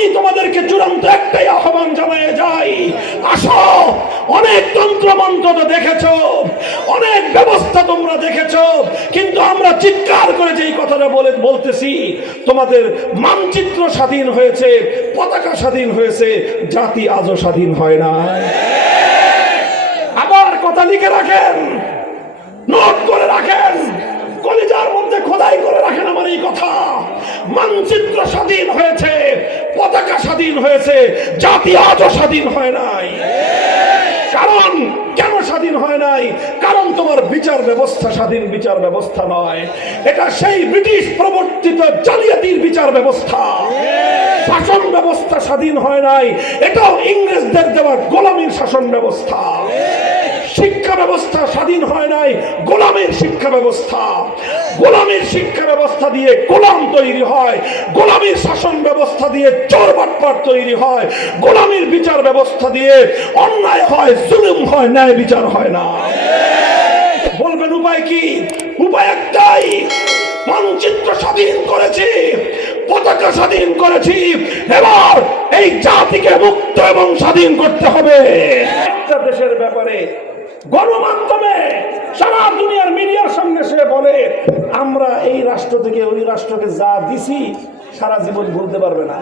আমি তোমাদেরকে চূড়ান্ত একটাই আহ্বান জানাই যাই। আসো, অনেক তন্ত্র মন্ত্র তো দেখেছ, অনেক ব্যবস্থা তোমরা দেখেছ, কিন্তু আমরা চিৎকার করে যেই কথাটা বলে বলতেছি, তোমাদের মানচিত্র স্বাধীন হয়েছে, পতাকা স্বাধীন হয়েছে, জাতি আজও স্বাধীন হয় না। আবার কথা লিখে রাখেন, নোট করে রাখেন কলিজার মধ্যে খোদাই করে রাখেন আমার এই কথা। মানচিত্র স্বাধীন হয়েছে, পতাকা স্বাধীন হয়েছে, জাতি আজও স্বাধীন হয় নাই। কারণ কেন স্বাধীন হয় নাই? কারণ তোমার বিচার ব্যবস্থা স্বাধীন বিচার ব্যবস্থা নয়। এটা সেই ব্রিটিশ প্রবর্তিত জালিয়াতির বিচার ব্যবস্থা। শাসন ব্যবস্থা স্বাধীন হয় নাই। এটাও ইংরেজদের দেওয়া গোলামীর শাসন ব্যবস্থা। শিক্ষা ব্যবস্থা স্বাধীন হয় নাই, গোলামের শিক্ষা ব্যবস্থা গোলামের শিক্ষা ব্যবস্থা দিয়ে গোলাম তৈরি হয়, গোলামের শাসন ব্যবস্থা দিয়ে চোর বাটপাট তৈরি হয়, গোলামের বিচার ব্যবস্থা দিয়ে অন্যায় হয়, জুলুম হয়, ন্যায় বিচার হয় না। বলবেন উপায় কি? উপায় একটাই, মানচিত্র স্বাধীন করেছি, পতাকা স্বাধীন করেছি, এবার এই জাতিকে মুক্ত এবং স্বাধীন করতে হবে। একটা দেশের ব্যাপারে গণমাধ্যমে সারা দুনিয়ার মিডিয়ার সামনে সে বলে আমরা এই রাষ্ট্র থেকে ওই রাষ্ট্রকে যা দিছি সারা জীবন ভুলতে পারবে না।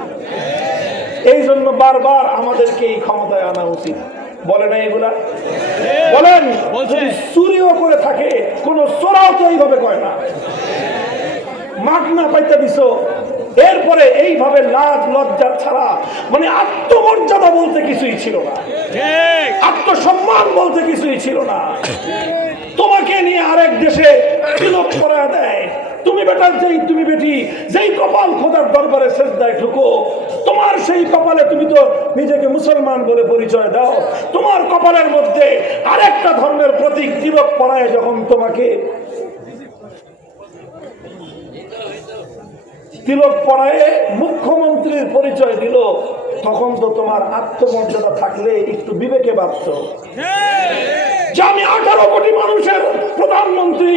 এই জন্য বারবার আমাদেরকে এই ক্ষমতায় আনা উচিত। বলে না এগুলা? বলেন যদি চুরিও করে থাকে কোন চোরাও তো এইভাবে কয় না। মাঠ না পাইতে দিছ এরপরে এইভাবে লাজ লজ্জা ছাড়া মানে আত্মমর্যাদা বলতে কিছুই ছিল না। আত্মসম্মান বলতে কিছুই ছিল না। তোমাকে নিয়ে আরেক দেশে তিলক করা দেয়। তুমি বেটার যেই তুমি বেটি যেই কপাল খোদার দরবারে শেষ দেয় ঠুকো তোমার সেই কপালে তুমি তো নিজেকে মুসলমান বলে পরিচয় দাও। তোমার কপালের মধ্যে আরেকটা ধর্মের প্রতীক তিলক পড়ায় যখন তোমাকে তিলক পড়ায় মুখ্যমন্ত্রীর পরিচয় দিল, তখন তো তোমার আত্মমর্যাদা থাকলে একটু বিবেকে যে আমি আঠারো কোটি মানুষের প্রধানমন্ত্রী,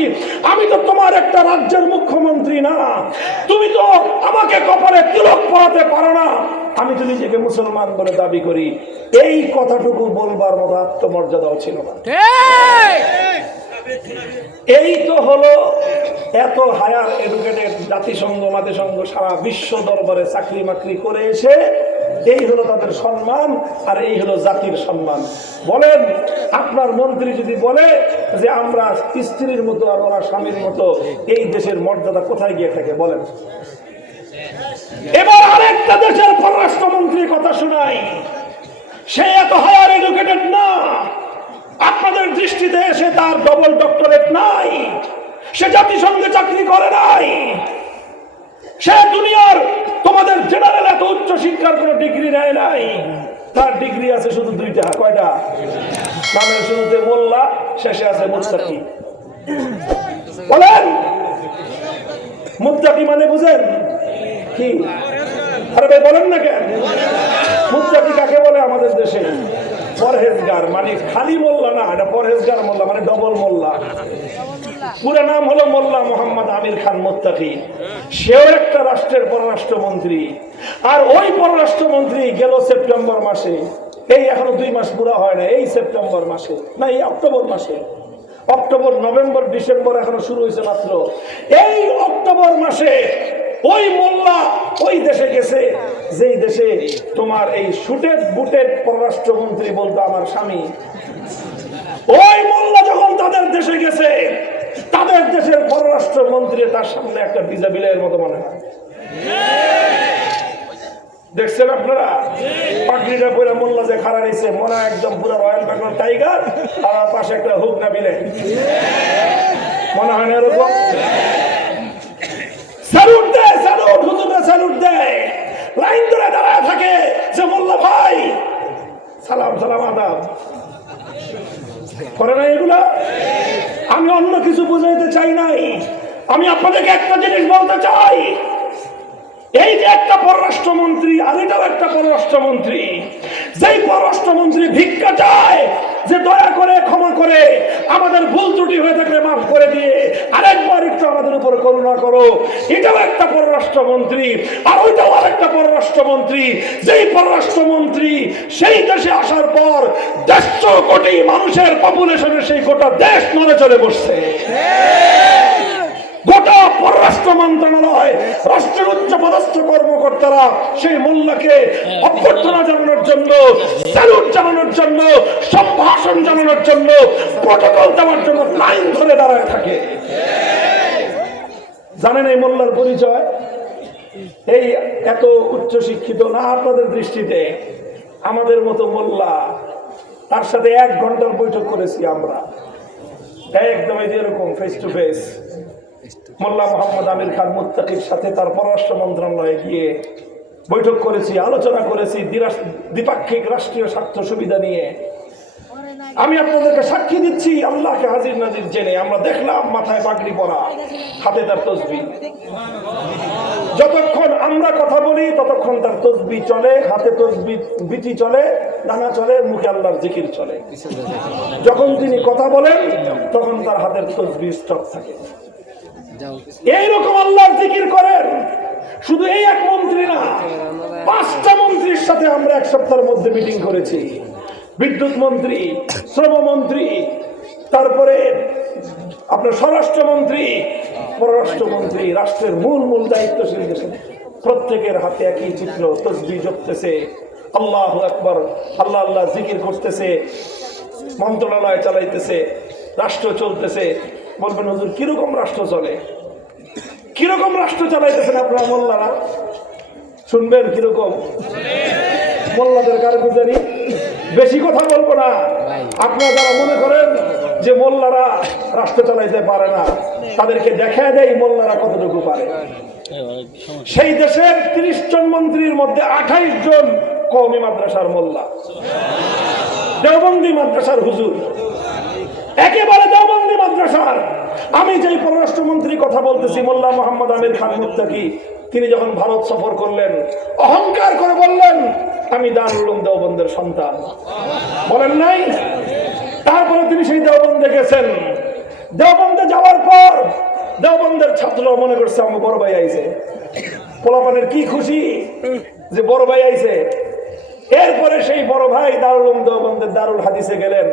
আমি তো তোমার একটা রাজ্যের মুখ্যমন্ত্রী না। তুমি তো আমাকে কপালে তিলক পড়াতে পারো না। আমি তো নিজেকে মুসলমান বলে দাবি করি। এই কথাটুকু বলবার মতো আত্মমর্যাদাও ছিল না। এই তো হলো এত হায়ার এডুকেটেড জাতিসংঘ জাতিসংঘ সারা বিশ্ব দরবারে চাকরি মাকরি করে এসে এই হলো তাদের সম্মান আর এই হলো জাতির সম্মান। বলেন, আপনার মন্ত্রী যদি বলে যে আমরা স্ত্রীর মতো আর ওরা স্বামীর মতো, এই দেশের মর্যাদা কোথায় গিয়ে থাকে বলেন? এবার আরেকটা দেশের পররাষ্ট্রমন্ত্রীর কথা শোনাই। সে এত হায়ার এডুকেটেড না। আপনাদের দৃষ্টিতে এসে তার ডবল ডক্টরেট নাই। সে জাতিসংঘে চাকরি করে নাই। সে দুনিয়ার তোমাদের জেনারেল এত উচ্চ শিক্ষার কোনো ডিগ্রি নেয় নাই। তার ডিগ্রি আছে শুধু দুইটা, কয়টা? নামের শুরুতে মোল্লা, শেষে আছে মুস্তাকি বলেন, মুত্তাকি মানে বুঝেন? কি? আরে ভাই, বলেন না কেন? মুত্তাকি কাকে বলে আমাদের দেশে? পরহেজগার মানে খালি মোল্লা না, এটা পরহেজগার মোল্লা মানে ডবল মোল্লা। পুরো নাম হলো মোল্লা মোহাম্মদ আমির খান মোত্তাকি। সেও একটা রাষ্ট্রের পররাষ্ট্রমন্ত্রী। আর ওই পররাষ্ট্রমন্ত্রী গেল সেপ্টেম্বর মাসে। এই এখনও দুই মাস পুরা হয় না, এই সেপ্টেম্বর মাসে, না, এই অক্টোবর মাসে। অক্টোবর, নভেম্বর, ডিসেম্বর এখনও শুরু হয়েছে মাত্র। এই অক্টোবর মাসে ওই মোল্লা ওই দেশে গেছে, যেই দেশে তোমার এই শুটেড বুটেড পররাষ্ট্রমন্ত্রী বলতো আমার স্বামী। ওই মোল্লা যখন তাদের দেশে গেছে, তাদের দেশের পররাষ্ট্রমন্ত্রী তার সামনে একটা ভিজা বিলাইয়ের মতো মনে হয়। দেখছেন আপনারা? পাগড়িটা পরে মোল্লা যে খাড়া রয়েছে, মনে একদম পুরো রয়্যাল বেঙ্গল টাইগার, আর পাশে একটা হুক না বিলে মনে হয় না এরকম? স্যালুট আমি অন্য কিছু বুঝাইতে চাই নাই। আমি আপনাদেরকে একটা জিনিস বলতে চাই। এই যে একটা পররাষ্ট্রমন্ত্রী আর এটাও একটা পররাষ্ট্রমন্ত্রী। যেই পররাষ্ট্রমন্ত্রী ভিক্ষা চায় যে দয়া করে ক্ষমা করে, আমাদের ভুল ত্রুটি হয়ে থাকলে মাফ করে দিয়ে আরেকবার একটু আমাদের উপর করুণা করো। এটাও একটা পররাষ্ট্রমন্ত্রী, আর ওইটাও আরেকটা পররাষ্ট্রমন্ত্রী। যেই পররাষ্ট্রমন্ত্রী সেই দেশে আসার পর দেড়শো কোটি মানুষের পপুলেশনের সেই গোটা দেশ নড়ে চলে বসছে। গোটা পররাষ্ট্র মন্ত্রণালয়, রাষ্ট্রের উচ্চ পদস্থ কর্মকর্তারা সেই মোল্লাকে অভ্যর্থনা জানানোর জন্য, স্যালুট জানানোর জন্য, সম্ভাষণ জানানোর জন্য, প্রটোকল দেওয়ার জন্য লাইন ধরে দাঁড়ায় থাকে। জানেন এই মোল্লার পরিচয়? এই এত উচ্চ শিক্ষিত না আপনাদের দৃষ্টিতে, আমাদের মতো মোল্লা, তার সাথে এক ঘণ্টার বৈঠক করেছি আমরা। একদম এই যে এরকম face to face Mullah Mohammad Amir Khan মুত্তাকির সাথে তার পররাষ্ট্র মন্ত্রণালয়ে গিয়ে বৈঠক করেছি, আলোচনা করেছি দ্বিপাক্ষিক রাষ্ট্রীয় স্বার্থ সুবিধা নিয়ে। আমি আপনাদেরকে সাক্ষী দিচ্ছি, আল্লাহকে হাজির নাজির জেনে আমরা দেখলাম মাথায় পাগড়ি পরা, হাতে তার তসবি। যতক্ষণ আমরা কথা বলি, ততক্ষণ তার তসবি চলে, হাতে তসবি, বিটি চলে, ডানা চলে, মুখে আল্লাহর জিকির চলে। যখন তিনি কথা বলেন, তখন তার হাতের তসবি স্টক থাকে। এইরকম আল্লাহর জিকির করেন। শুধু এই এক মন্ত্রী না, পাঁচটা মন্ত্রীর সাথে আমরা এক সপ্তাহের মধ্যে মিটিং করেছি। বিদ্যুৎ মন্ত্রী, শ্রম মন্ত্রী, তারপরে আপনার স্বরাষ্ট্রমন্ত্রী, পররাষ্ট্রমন্ত্রী, রাষ্ট্রের মূল মূল দায়িত্বশীল দেশের প্রত্যেকের হাতে একই চিত্র, তসবি জপতেছে। আল্লাহ একবার আল্লাহ আল্লাহ জিকির করতেছে, মন্ত্রণালয় চালাইতেছে, রাষ্ট্র চলতেছে। বলবেন, হুজুর, কীরকম রাষ্ট্র চলে? কীরকম রাষ্ট্র চালাইতেছেন আপনারা মোল্লারা? শুনবেন কীরকম? মোল্লাদের কারগুজারি বেশি কথা বলব না। আপনারা যারা মনে করেন যে মোল্লারা রাষ্ট্র চালাইতে পারে না, তাদেরকে দেখা দেয় মোল্লারা কতটুকু পারে। সেই দেশের তিরিশ জন মন্ত্রীর মধ্যে আঠাইশ জন কৌমি মাদ্রাসার মোল্লা। দেওবন্দি মাদ্রাসার হুজুর। একেবারে মাদ্রাসার। আমি যেই পররাষ্ট্রমন্ত্রী কথা বলতেছি, মোল্লা মোহাম্মদ আমির খান মুত্তাকি, তিনি যখন ভারত সফর করলেন, অহংকার করে বললেন, আমি দারুল উলুম দেওবন্দের সন্তান। বলেন নাই? তারপরে তিনি সেই দেওবন্দে গেছেন। দেওবন্দে যাওয়ার পর দেওবন্দের ছাত্র মনে করছে, আমার বড় ভাই আইছে। পোলাপানের কি খুশি যে বড় ভাই আইছে? এরপরে সেই বড় ভাই দারুল দেওবন্দের দারুল হাদিসে গেলেন।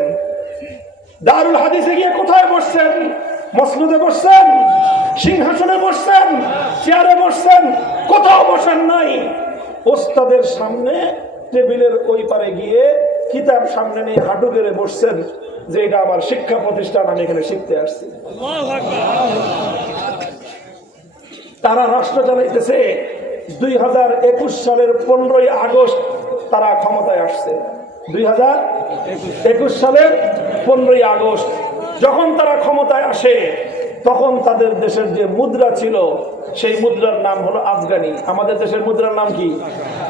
দারুল হাদিসে গিয়ে কোথায় বসছেন? মসনুদে বসছেন? সিংহাসনে বসছেন? চেয়ারে বসছেন? কোথাও বসেন নাই। ওস্তাদের সামনে টেবিলের ওই পারে গিয়ে কিতাব সামনে নিয়ে হাঁটু গেড়ে বসছেন যে এটা আমার শিক্ষা প্রতিষ্ঠান, আমি এখানে শিখতে আসছি। তারা রাষ্ট্র চালাইতেছে। দুই হাজার একুশ সালের পনেরোই আগস্ট তারা ক্ষমতায় আসছে। দুই হাজার একুশ সালের পনেরোই আগস্ট, যখন তারা ক্ষমতায় আসে, তখন তাদের দেশের যে মুদ্রা ছিল, সেই মুদ্রার নাম হলো আফগানি। আমাদের দেশের মুদ্রার নাম কি?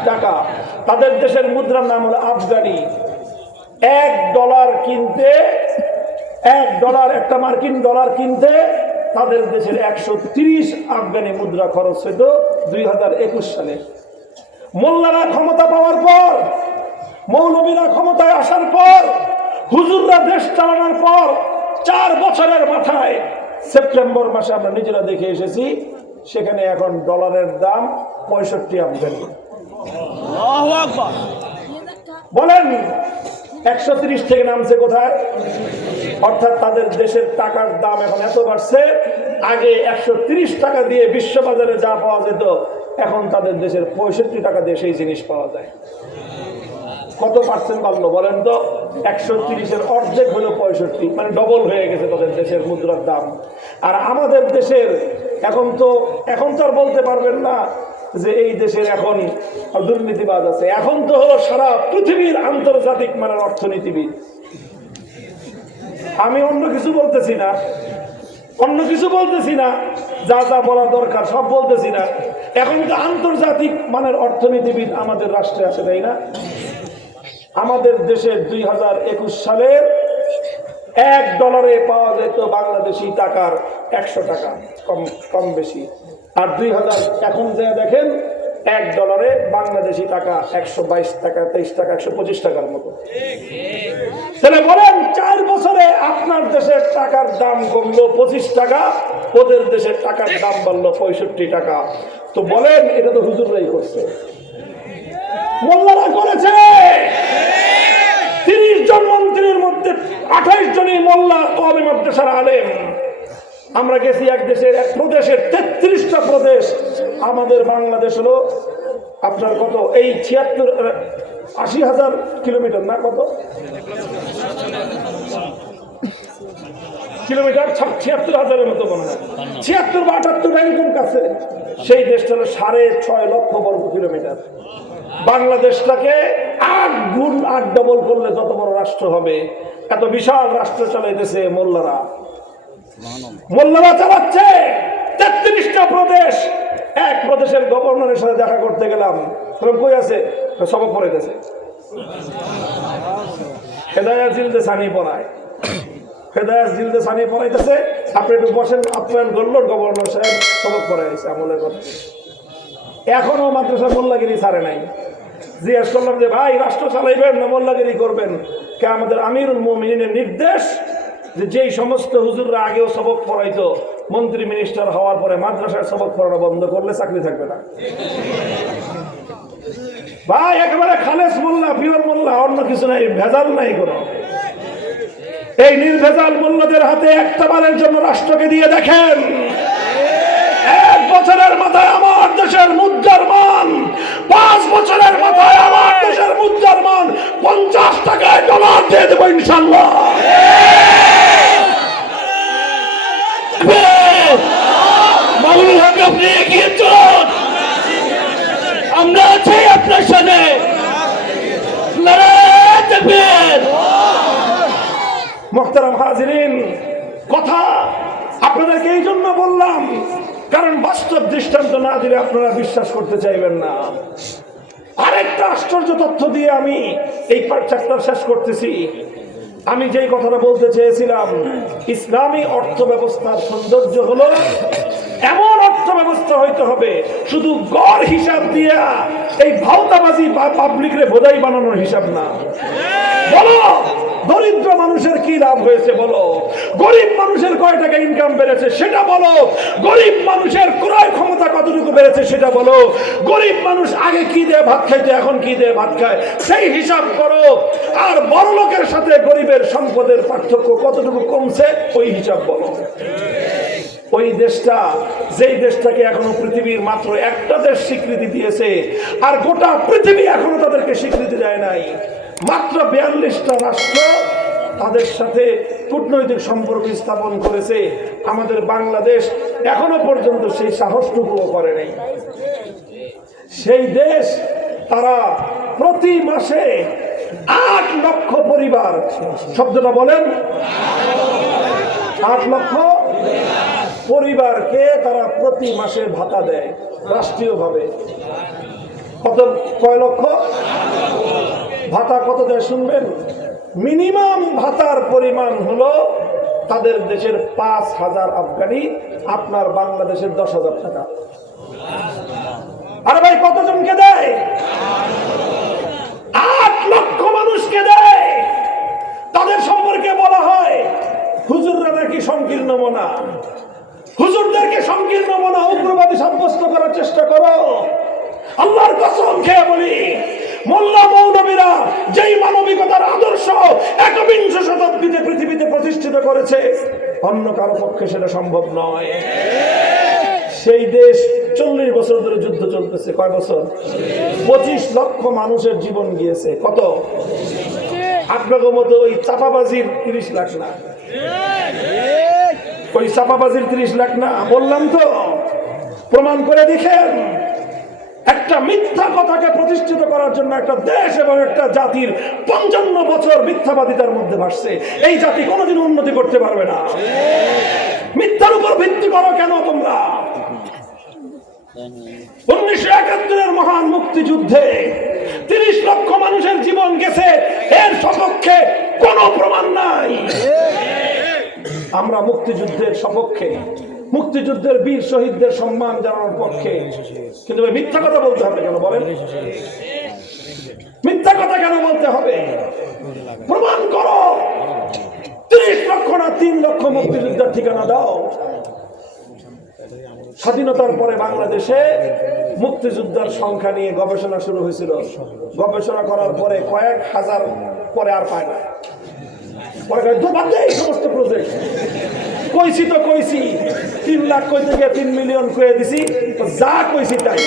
টাকা। তাদের দেশের মুদ্রার নাম হলো আফগানি। এক ডলার কিনতে, এক ডলার, একটা মার্কিন ডলার কিনতে তাদের দেশের একশো তিরিশ আফগানি মুদ্রা খরচ হইত দুই হাজার একুশ সালে। মোল্লারা ক্ষমতা পাওয়ার পর মৌলবীরা ক্ষমতায় আসার পর হুজুররা দেশ চালানোর পর চার বছরের মাথায় সেপ্টেম্বর মাসে আমরা নিজেরা দেখে এসেছি সেখানে এখন ডলারের দাম পঁয়ষট্টি আফগানি বলেন একশো তিরিশ থেকে নামছে কোথায়? অর্থাৎ তাদের দেশের টাকার দাম এখন এত বাড়ছে আগে একশো তিরিশ টাকা দিয়ে বিশ্ববাজারে যা পাওয়া যেত এখন তাদের দেশের পঁয়ষট্টি টাকা দিয়ে সেই জিনিস পাওয়া যায়। কত পার্সেন্ট বাড়লো বলেন তো? একশো তিরিশের অর্ধেক হলো পঁয়ষট্টি মানে ডবল হয়ে গেছে তাদের দেশের মুদ্রার দাম। আর আমাদের দেশের, এখন তো এখন তো আর বলতে পারবেন না যে এই দেশের এখন দুর্নীতিবাদ আছে। এখন তো হলো সারা পৃথিবীর আন্তর্জাতিক মানের অর্থনীতিবিদ। আমি অন্য কিছু বলতেছি না। অন্য কিছু বলতেছি না। যা যা বলা দরকার সব বলতেছি না। এখন তো আন্তর্জাতিক মানের অর্থনীতিবিদ আমাদের রাষ্ট্রে আছে তাই না? আমাদের দেশে দুই হাজার একুশ সালের এক ডলারে পাওয়া যেত বাংলাদেশি টাকার একশো টাকা, কম কম বেশি। আর দুই হাজার এখন যে দেখেন, এক ডলারে বাংলাদেশি টাকা একশো বাইশ টাকা, তেইশ টাকা, একশো পঁচিশ টাকার মতো। তাহলে বলেন, চার বছরে আপনার দেশের টাকার দাম কমলো পঁচিশ টাকা, ওদের দেশের টাকার দাম বাড়লো পঁয়ষট্টি টাকা। তো বলেন, এটা তো হুজুররাই করছে। মোল্লারা করেছে! মধ্যে আঠাইশ জনই মোল্লা কবি মাদ্রাসার আলেম। আমরা গেছি এক দেশের এক প্রদেশের তেত্রিশটা প্রদেশ। আমাদের বাংলাদেশ হলো আপনার কত? এই ছিয়াত্তর আশি হাজার কিলোমিটার না কত? কিলোমিটার ছিয়াত্তর হাজারের মতো মনে হয়। ছিয়াত্তর বা আটাত্তর এরকম কাছে। সেই দেশটা হলো সাড়ে ছয় লক্ষ বর্গ কিলোমিটার। বাংলাদেশটাকে আট গুণ আট ডবল করলে যত বড় রাষ্ট্র হবে, এত বিশাল রাষ্ট্র চালাইতেছে মোল্লারা। মোল্লারা চালাচ্ছে। তেত্রিশটা প্রদেশ, এক প্রদেশের গভর্নরের সাথে দেখা করতে গেলাম। কই আছে? সবক পড়াইতেছে হেদায়াত জিলদে সানি পড়ায়। হেদায়াত জিলদে সানি পড়াইতেছে। আপনি একটু বসেন, আপ্যায়ন করল গভর্নর সাহেব সবক পড়াইছে আমলের কথা। এখনও মাদ্রাসা মোল্লাগিরি ছাড়ে নাই। জিজ্ঞেস করলাম যে, ভাই, রাষ্ট্র চালাইবেন না মোল্লাগিরি করবেন? কে, আমাদের আমিরুল মুমিনের নির্দেশ যে যেই সমস্ত হুজুররা আগেও সবক পড়াইতো, মন্ত্রী, মিনিস্টার হওয়ার পরে মাদ্রাসার সবক পড়ানো বন্ধ করলে চাকরি থাকবে না। ভাই, একেবারে খালেস মোল্লা, পিওর মোল্লা, অন্য কিছু নাই, ভেজাল নাই কোনো। এই নির্ভেজাল মোল্লাদের হাতে একটা বারের জন্য রাষ্ট্রকে দিয়ে দেখেন। বছরের মাথায় আমার দেশের মুদ্রার মান পাঁচ বছরের মাথায় আমার দেশের মুদ্রার মান পঞ্চাশ টাকায় ডলার দিয়ে দেবো ইনশাল্লাহ মামুন আপনি এগিয়ে চলুন। আমরা আছি আপনার সাথে তাকবীর হাজিরিন কথা আপনাদেরকে এই জন্য বললাম কারণ বাস্তব দৃষ্টান্ত না দিলে আপনারা বিশ্বাস করতে চাইবেন না। আরেকটা আশ্চর্য তথ্য দিয়ে আমি এই চ্যাপ্টার শেষ করতেছি। আমি যেই কথাটা বলতে চেয়েছিলাম, ইসলামী অর্থ ব্যবস্থার সৌন্দর্য হলো এমন অর্থ ব্যবস্থা হইতে হবে, শুধু গড় হিসাব দিয়া এই ভাওতাবাজি বা পাবলিকরে বোধাই বানানোর হিসাব না। বলো! দরিদ্র মানুষের কি লাভ হয়েছে বলো? গরিব মানুষের কয় টাকা ইনকাম বেড়েছে সেটা বলো। গরিব মানুষের ক্রয় ক্ষমতা কতটুকু বেড়েছে সেটা বলো। গরিব মানুষ আগে কি দিয়ে ভাত খাইতে, এখন কি দিয়ে ভাত খায়? সেই হিসাব করো। আর বড় লোকের সাথে গরিবের সম্পদের পার্থক্য কতটুকু কমছে, ওই হিসাব বলো। ওই দেশটা, যেই দেশটাকে এখনও পৃথিবীর মাত্র একটা দেশ স্বীকৃতি দিয়েছে, আর গোটা পৃথিবী এখনও তাদেরকে স্বীকৃতি দেয় নাই। মাত্র বিয়াল্লিশটা রাষ্ট্র তাদের সাথে কূটনৈতিক সম্পর্ক স্থাপন করেছে। আমাদের বাংলাদেশ এখনও পর্যন্ত সেই সাহসটুকুও করে নাই। সেই দেশ তারা প্রতি মাসে আট লক্ষ পরিবার, শব্দটা বলেন, আট লক্ষ পরিবারকে তারা প্রতি মাসে ভাতা দেয়, রাষ্ট্রীয়ভাবে। কত, কয় লক্ষ? ভাতা কত দেয় শুনবেন? মিনিমাম ভাতার পরিমাণ হলো তাদের দেশের পাঁচ হাজার আফগানি, আপনার বাংলাদেশের দশ হাজার টাকা। আরে ভাই, কতজনকে দেয়? আট লক্ষ মানুষকে দেয়। তাদের সম্পর্কে বলা হয়, হুজুররা নাকি সংকীর্ণ মনা। হুজুরদেরকে সংকীর্ণ মনা, উগ্রবাদী সাব্যস্ত করার চেষ্টা করো। আল্লাহর কসম খেয়ে বলি মোল্লা মৌলবীরা যেই মানবিকতার আদর্শ একবিংশ শতাব্দীতে পৃথিবীতে প্রতিষ্ঠিত করেছে, অন্য কারও পক্ষে সেটা সম্ভব নয়। সেই দেশ চল্লিশ বছর ধরে যুদ্ধ চলতেছে, কয় বছর? পঁচিশ লক্ষ মানুষের জীবন গিয়েছে। কত? আপনাদের মতো ওই চাপাবাজির তিরিশ লাখ না? ওই চাপাবাজির তিরিশ লাখ না? বললাম তো, প্রমাণ করে দেখেন। একটা মিথ্যা কথাকে প্রতিষ্ঠিত করার জন্য একটা দেশ এবং একটা জাতির পঞ্চান্ন বছর মিথ্যাবাদিতার মধ্যে ভাসছে। এই জাতি কোনোদিন উন্নতি করতে পারবে না। মিথ্যার উপর ভিত্তি করো কেন তোমরা? উনিশশো একাত্তরের মহান মুক্তিযুদ্ধে তিরিশ লক্ষ মানুষের জীবন গেছে, এর সপক্ষে কোনো প্রমাণ নাই। আমরা মুক্তিযুদ্ধের সপক্ষে মুক্তিযুদ্ধের বীর শহীদদের সম্মান জানানোর পক্ষে। কিন্তু মিথ্যা কথা বলতে হবে কেন বলেন? মিথ্যা কথা কেন বলতে হবে? প্রমাণ করো। তিরিশ লক্ষ না তিন লক্ষ মুক্তিযুদ্ধের ঠিকানা দাও। স্বাধীনতার পরে বাংলাদেশে মুক্তিযোদ্ধার সংখ্যা নিয়ে গবেষণা শুরু হয়েছিল। গবেষণা করার পরে কয়েক হাজার পরে আর পায় না। পরে কয়, "ধুর, এই সমস্ত প্রজেক্ট কইছি তো কইছি, তিন লাখ কই থেকে তিন মিলিয়ন কয়ে দিছি যা কইছি তাই।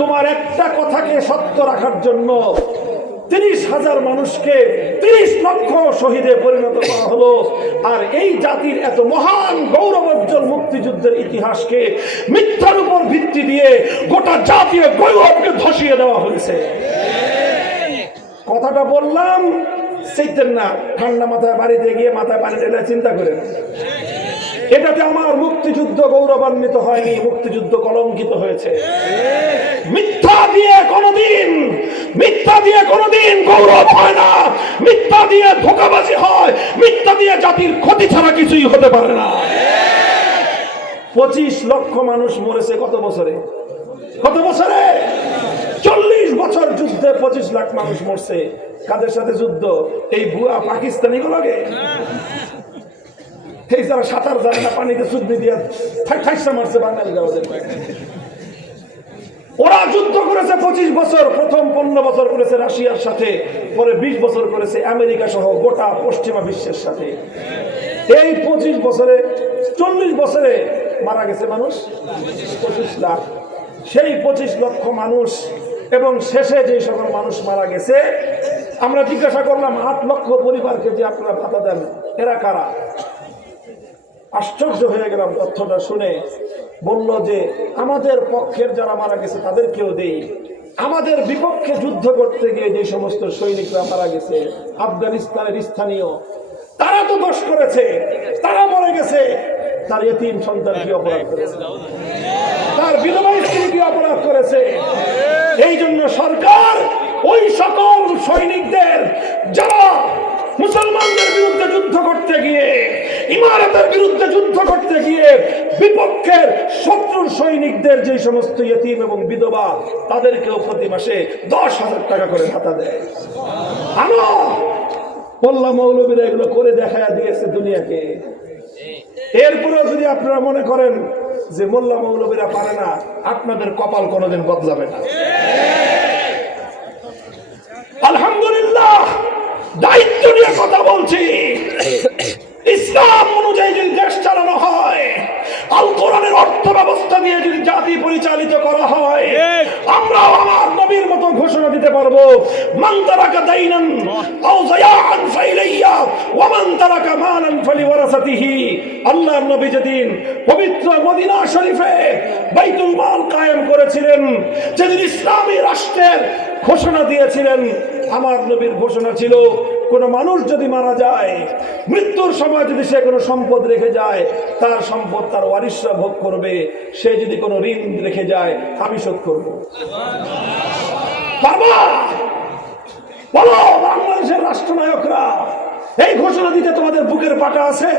তোমার একটা কথাকে সত্য রাখার জন্য তিরিশ হাজার মানুষকে তিরিশ লক্ষ শহীদে পরিণত করা হলো। আর এই জাতির এত মহান গৌরবোজ্জ্বল মুক্তিযুদ্ধের ইতিহাসকে মিথ্যার উপর ভিত্তি দিয়ে গোটা জাতীয় গৌরবকে ধসিয়ে দেওয়া হয়েছে। কথাটা বললাম সেইতেন না, ঠান্ডা মাথায় বাড়িতে গিয়ে মাথায় পানি ঢেলে চিন্তা করেন। এটাতে আমার মুক্তিযুদ্ধ গৌরবান্বিত হয়নি, মুক্তিযুদ্ধ কলঙ্কিত হয়েছে। মিথ্যা দিয়ে কোনদিন, মিথ্যা দিয়ে কোনদিন গৌরব হয় না, মিথ্যা দিয়ে ধোকাবাজি হয়, মিথ্যা দিয়ে জাতির ক্ষতি ছাড়া কিছুই হতে পারে না। পঁচিশ লক্ষ মানুষ মরেছে কত বছরে? কত বছরে? চল্লিশ বছর যুদ্ধে পঁচিশ লাখ মানুষ মরছে। কাদের সাথে যুদ্ধ? এই ভুয়া পাকিস্তানি গুলোকে এই যারা সাঁতার জানে না, পানিতে চুদ্দি দিয়ে ঠাইসা মারছে বাঙালি গাওয়াদের ওরা যুদ্ধ করেছে পঁচিশ বছর, প্রথম পনেরো বছর করেছে রাশিয়ার সাথে, পরে বিশ বছর করেছে আমেরিকা সহ গোটা পশ্চিমা বিশ্বের সাথে। এই পঁচিশ বছরে, চল্লিশ বছরে মারা গেছে মানুষ। পঁচিশ লাখ। সেই পঁচিশ লক্ষ মানুষ এবং শেষে যে সকল মানুষ মারা গেছে, আমরা জিজ্ঞাসা করলাম, আট লক্ষ পরিবারকে যে আপনারা ভাতা দেন, এরা কারা? আশ্চর্য হয়ে গেলাম তথ্যটা শুনে। বলল যে, আমাদের পক্ষের যারা মারা গেছে, তাদেরকেও দেই। আমাদের বিপক্ষে যুদ্ধ করতে গিয়ে যে সমস্ত সৈনিকরা মারা গেছে, আফগানিস্তানের স্থানীয়, তারা তো দোষ করেছে, তারা মরে গেছে। তার এতিম সন্তান কি অপরাধ করেছে? তার বিধবা স্ত্রী কি অপরাধ করেছে? এই জন্য সরকার, ওই সকল সৈনিকদের, যারা মুসলমানদের বিরুদ্ধে যুদ্ধ করতে গিয়ে, ইমারতের বিরুদ্ধে যুদ্ধ করতে গিয়ে বিপক্ষের শত্রুর সৈনিকদের যে সমস্ত ইয়তিম এবং বিধবা তাদেরকেও প্রতি মাসে দশ হাজার টাকা করে ভাতা দেয়। আনো মোল্লা মৌলবীরা এগুলো করে দেখা দিয়েছে দুনিয়াকে। এরপরেও যদি আপনারা মনে করেন যে মোল্লা মৌলবীরা পারে না, আপনাদের কপাল কোনোদিন বদলাবে না। দায়িত্ব নিয়ে কথা বলছি। ইসলাম অনুযায়ী যদি দেশ চালানো হয় আল কোরআনের অর্থ ব্যবস্থা দিয়ে যদি জাতি পরিচালিত করা হয় আমরা আমার নবীর মতো ঘোষণা দিতে পারব মান তারাকা দাইনান আও যায়ান ফাইলাইয়া ওয়া মান তারাকা মালান ফালিওয়ারাসাতিহি আল্লাহর নবী যেদিন পবিত্র মদিনা শরীফে বাইতুল মাল কায়েম করেছিলেন যেদিন ইসলামী রাষ্ট্রের ঘোষণা দিয়েছিলেন আমার নবীর ঘোষণা ছিল, কোনো মানুষ যদি মারা যায়, মৃত্যুর সময় যদি সে কোনো সম্পদ রেখে যায়, তার সম্পদ তার ওয়ারিশরা ভোগ করবে। সে যদি কোনো ঋণ রেখে যায়, আমি শোধ করব। বাবা! বলো, বাংলাদেশের রাষ্ট্রনায়করা, এই ঘোষণা দিতে তোমাদের বুকের পাটা আছে।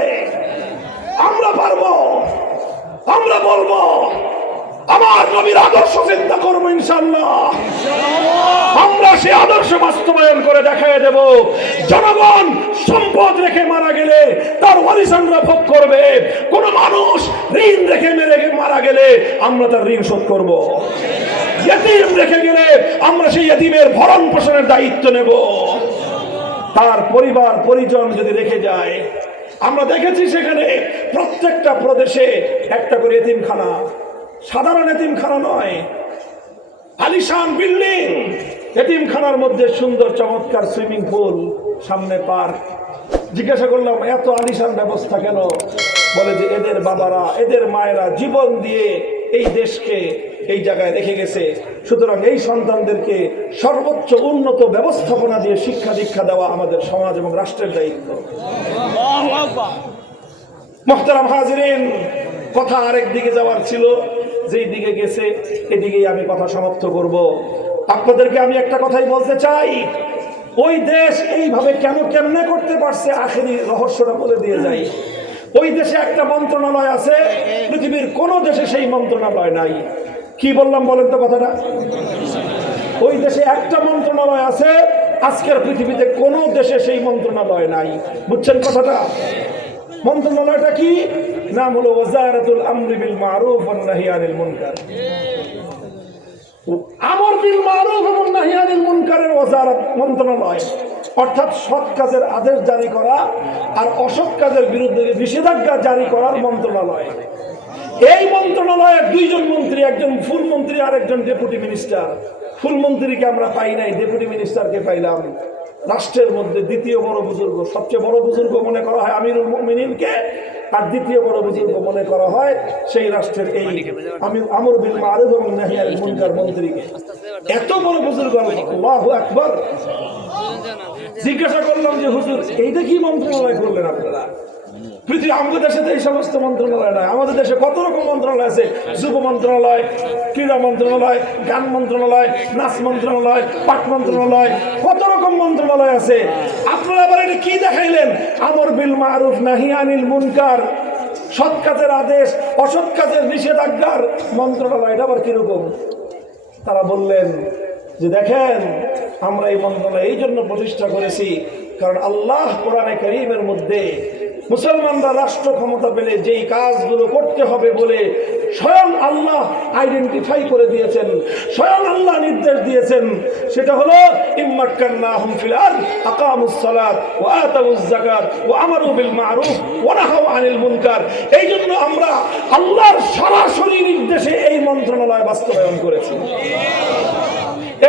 আমরা পারব, আমরা বলব আমার নবীর আদর্শ চিন্তা করব ইনশাল্লাহ আমরা সে আদর্শ বাস্তবায়ন করে দেখায় দেব। জনগণ সম্পদ রেখে মারা গেলে তার ওয়ারিসানরা ভোগ করবে। কোন মানুষ ঋণ রেখে মেরে মারা গেলে আমরা তার ঋণ শোধ করব। ইয়তিম রেখে গেলে আমরা সেই ইয়তিমের ভরণ পোষণের দায়িত্ব নেব। তার পরিবার, পরিজন যদি রেখে যায়, আমরা দেখেছি সেখানে প্রত্যেকটা প্রদেশে একটা করে এতিমখানা সাধারণ এতিমখানা নয়। আলিশান বিল্ডিং। এতিমখানার মধ্যে সুন্দর, চমৎকার সুইমিং পুল, সামনে পার্ক। জিজ্ঞাসা করলাম, এত আলিশান ব্যবস্থা কেন? বলে যে, এদের বাবারা, এদের মায়েরা জীবন দিয়ে এই দেশকে এই জায়গায় রেখে গেছে। সুতরাং এই সন্তানদেরকে সর্বোচ্চ উন্নত ব্যবস্থাপনা দিয়ে শিক্ষা দীক্ষা দেওয়া আমাদের সমাজ এবং রাষ্ট্রের দায়িত্ব। মোহতারাম হাজিরিন, কথা আরেক দিকে যাওয়ার ছিল। যেই দিকে গেছে, এদিকেই আমি কথা সমাপ্ত করব। আপনাদেরকে আমি একটা কথাই বলতে চাই, ওই দেশ এইভাবে কেন কেমনে করতে পারছে আখেরি রহস্যটা বলে দিয়ে যাই। ওই দেশে একটা মন্ত্রণালয় আছে, পৃথিবীর কোনো দেশে সেই মন্ত্রণালয় নাই। কি বললাম বলেন তো কথাটা? ওই দেশে একটা মন্ত্রণালয় আছে, আজকের পৃথিবীতে কোনো দেশে সেই মন্ত্রণালয় নাই। বুঝছেন কথাটা? মন্ত্রণালয়টা কি? নাম হলো ওয়াজারাতুল আমরি বিল মারুফ ওয়ান নাহি আনিল মুনকার। আমর বিল মারুফ এবং নাহি আনিল মুনকারের ওয়াজারাত মন্ত্রণালয়। অর্থাৎ সৎ কাজের আদেশ জারি করা আর অসৎ কাজের বিরুদ্ধে নিষেধাজ্ঞা জারি করার মন্ত্রণালয়। এই মন্ত্রণালয়ের দুইজন মন্ত্রী, একজন ফুল মন্ত্রী আর একজন ডেপুটি মিনিস্টার। ফুল মন্ত্রীকে আমরা পাই নাই, ডেপুটি মিনিস্টারকে পাইলাম। রাষ্ট্রের মধ্যে দ্বিতীয় বড় বুজুর্গ, সবচেয়ে বড় বুজুর্গ মনে করা হয় আমিরুল মুমিনিনকে। আর দ্বিতীয় বড় বুজুর্গ মনে করা হয়, সেই রাষ্ট্রের এই আমি আমর বিন মারুফ এবং নাহিয়াল মন্ত্রীকে। এত বড় বুজুর্গ আল্লাহু জিজ্ঞাসা করলাম যে, হুজুর, এইটা কি মন্ত্রণালয় করলেন আপনারা? পৃথিবী আমাদের দেশে এই সমস্ত মন্ত্রণালয় নয় আমাদের দেশে কত রকম মন্ত্রণালয় আছে? যুব মন্ত্রণালয়, ক্রীড়া মন্ত্রণালয়, গান মন্ত্রণালয়, নাচ মন্ত্রণালয়, পাট মন্ত্রণালয়, কত রকম মন্ত্রণালয় আছে? আপনারা আবার এটা কি দেখাইলেন? আমর বিল মারুফ নাহি আনিল মুনকার, সৎ কাজের আদেশ, অসৎ কাজের নিষেধাজ্ঞার মন্ত্রণালয়, এটা আবার কীরকম? তারা বললেন যে দেখেন, আমরা এই মন্ত্রণালয় এই জন্য প্রতিষ্ঠা করেছি কারণ আল্লাহ কোরআনে করিমের মধ্যে মুসলমানরা রাষ্ট্র ক্ষমতা পেলে যেই কাজগুলো করতে হবে বলে স্বয়ং আল্লাহ আইডেন্টিফাই করে দিয়েছেন, স্বয়ং আল্লাহ নির্দেশ দিয়েছেন, সেটা হলো মারুফ আনিল এই জন্য আমরা আল্লাহর সরাসরি নির্দেশে এই মন্ত্রণালয় বাস্তবায়ন করেছি।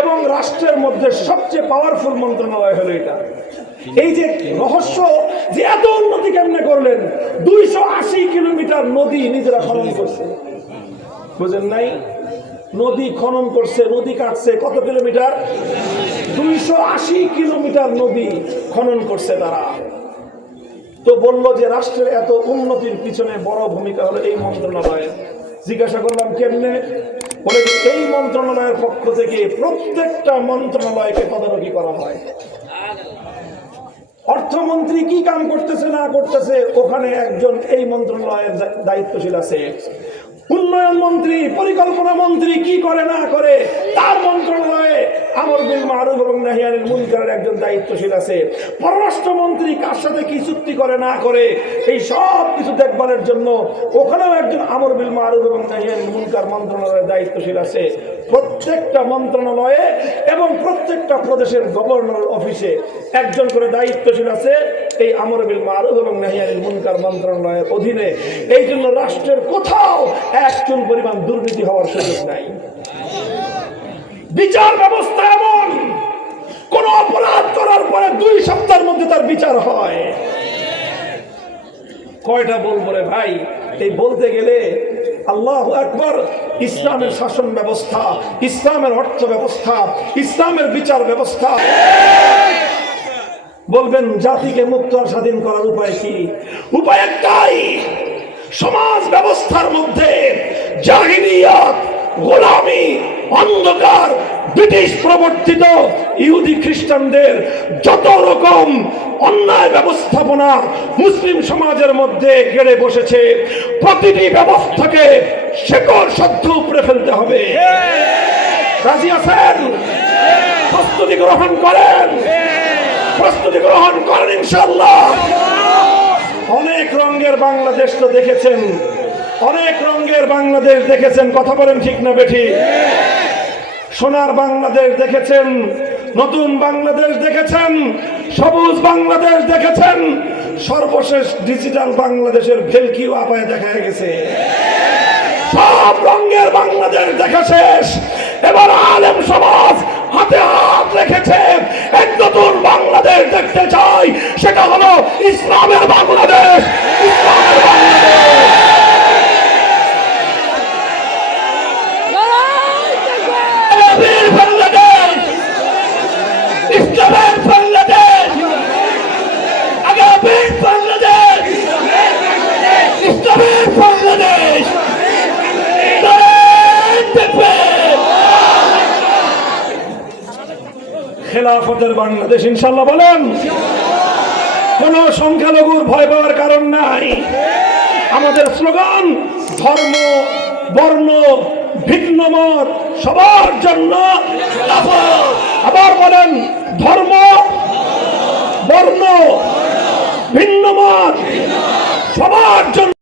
এবং রাষ্ট্রের মধ্যে সবচেয়ে পাওয়ারফুল মন্ত্রণালয় হলো এটা। এই যে রহস্য যে এত উন্নতি কেমনে করলেন, দুইশো আশি কিলোমিটার নদী নিজেরা খনন করছে। বুঝেন নাই? নদী খনন করছে, নদী কাটছে, কত কিলোমিটার? দুইশো আশি কিলোমিটার নদী খনন করছে তারা। তো বলল যে রাষ্ট্রের এত উন্নতির পিছনে বড় ভূমিকা হলো এই মন্ত্রণালয়। জিজ্ঞাসা করলাম, কেমনে? বলে এই মন্ত্রণালয়ের পক্ষ থেকে প্রত্যেকটা মন্ত্রণালয়কে তদারকি করা হয়। অর্থমন্ত্রী কি কাম করতেছে, না করতেছে, ওখানে একজন এই মন্ত্রণালয়ের দায়িত্বশীল আছে। উন্নয়ন মন্ত্রী, পরিকল্পনা মন্ত্রী কি করে না করে, তার মন্ত্রণালয়ে আমর বিল মারুফ এবং নাহিয়ানিল মুনকারের একজন দায়িত্বশীল আছে। পররাষ্ট্র মন্ত্রী কার সাথে কি চুক্তি করে না করে, এই সব কিছু দেখভালের জন্য ওখানেও একজন আমর বিল মারুফ এবং নাহিয়ানিল মুনকার মন্ত্রণালয়ের দায়িত্বশীল আছে। প্রত্যেকটা মন্ত্রণালয়ে এবং প্রত্যেকটা প্রদেশের গভর্নর অফিসে একজন করে দায়িত্বশীল আছে। এই আমর বিল মারুফ এবং নাহিয়ানিল মুনকার মন্ত্রণালয়ের অধীনে এই জন্য রাষ্ট্রের কোথাও এক চুল পরিমাণ দুর্নীতি হওয়ার সুযোগ নাই। বিচার ব্যবস্থা এমন, কোন অপরাধ করার পরে দুই সপ্তাহের মধ্যে তার বিচার হয়। কয়টা বলব রে ভাই, এই বলতে গেলে আল্লাহ একবার ইসলামের শাসন ব্যবস্থা, ইসলামের অর্থ ব্যবস্থা, ইসলামের বিচার ব্যবস্থা। বলবেন জাতিকে মুক্ত আর স্বাধীন করার উপায় কি? উপায় একটাই সমাজ ব্যবস্থার মধ্যে জাহিলিয়াত গোলামি অন্ধকার ব্রিটিশ প্রবর্তিত ইহুদি খ্রিস্টানদের যত রকম অন্যায় ব্যবস্থাপনা মুসলিম সমাজের মধ্যে গেড়ে বসেছে প্রতিটি ব্যবস্থাকে শেকড় সদ্য উপরে ফেলতে হবে। রাজি আছেন? প্রস্তুতি গ্রহণ করেন? প্রস্তুতি গ্রহণ করেন ইনশাল্লাহ অনেক রঙের বাংলাদেশ তো দেখেছেন। অনেক রঙের বাংলাদেশ দেখেছেন। কথা বলেন ঠিক না বেঠি? সোনার বাংলাদেশ দেখেছেন, নতুন বাংলাদেশ দেখেছেন, সবুজ বাংলাদেশ দেখেছেন, সর্বশেষ ডিজিটাল বাংলাদেশের ভেলকিও আপায় দেখা গেছে। সব রঙের বাংলাদেশ দেখা শেষ। এবার আলেম সমাজ হাতে হাত রেখেছে। এক নতুন বাংলাদেশ দেখতে চাই সেটা হলো ইসলামের বাংলাদেশ। ইসলামের বাংলাদেশ আগামীর বাংলাদেশ ইসলামের বাংলাদেশ আগামীর বাংলাদেশ ইসলামের বাংলাদেশ নারায়ণ থাকবেন খেলাফতের বাংলাদেশ ইনশাল্লাহ বলেন। কোন সংখ্যালঘুর ভয় পাওয়ার কারণ নাই। আমাদের স্লোগান, ধর্ম, বর্ণ, ভিন্নমত, সবার জন্য আবার বলেন, ধর্ম, বর্ণ, ভিন্নমত, সবার জন্য